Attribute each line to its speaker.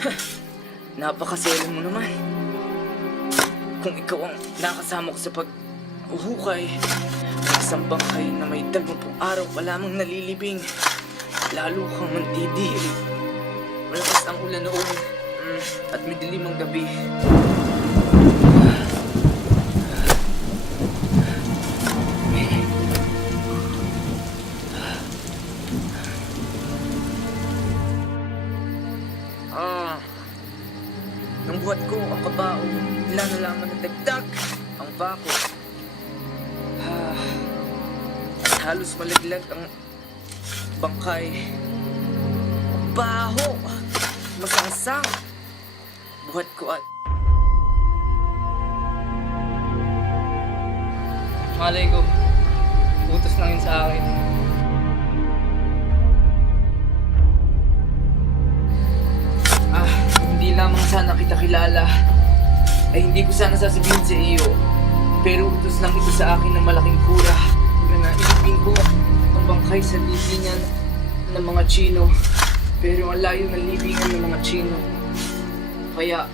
Speaker 1: Napakasela mo naman. Kung ikaw ang nakasama ko sa pag-uhukay, isang bangkay na may dalawampung araw pa lamang nalilibing, lalo kang mandidiri. Malakas ang ulan noon mm, at may dilim gabi. Ah, nang buhat ko ang kabao, ilan na lamang nagdagdag ang bako. Ah, halos malaglag ang bangkay. Ang baho, masangsang. Buhat ko at...
Speaker 2: Malay ko,
Speaker 1: lamang sana kita kilala. Ay hindi ko sana sasabihin sa iyo. Pero utos lang ito sa akin ng malaking kura. Na nailipin ko ang bangkay sa libingan ng mga Chino. Pero ang layo ng libingan ng mga Chino. Kaya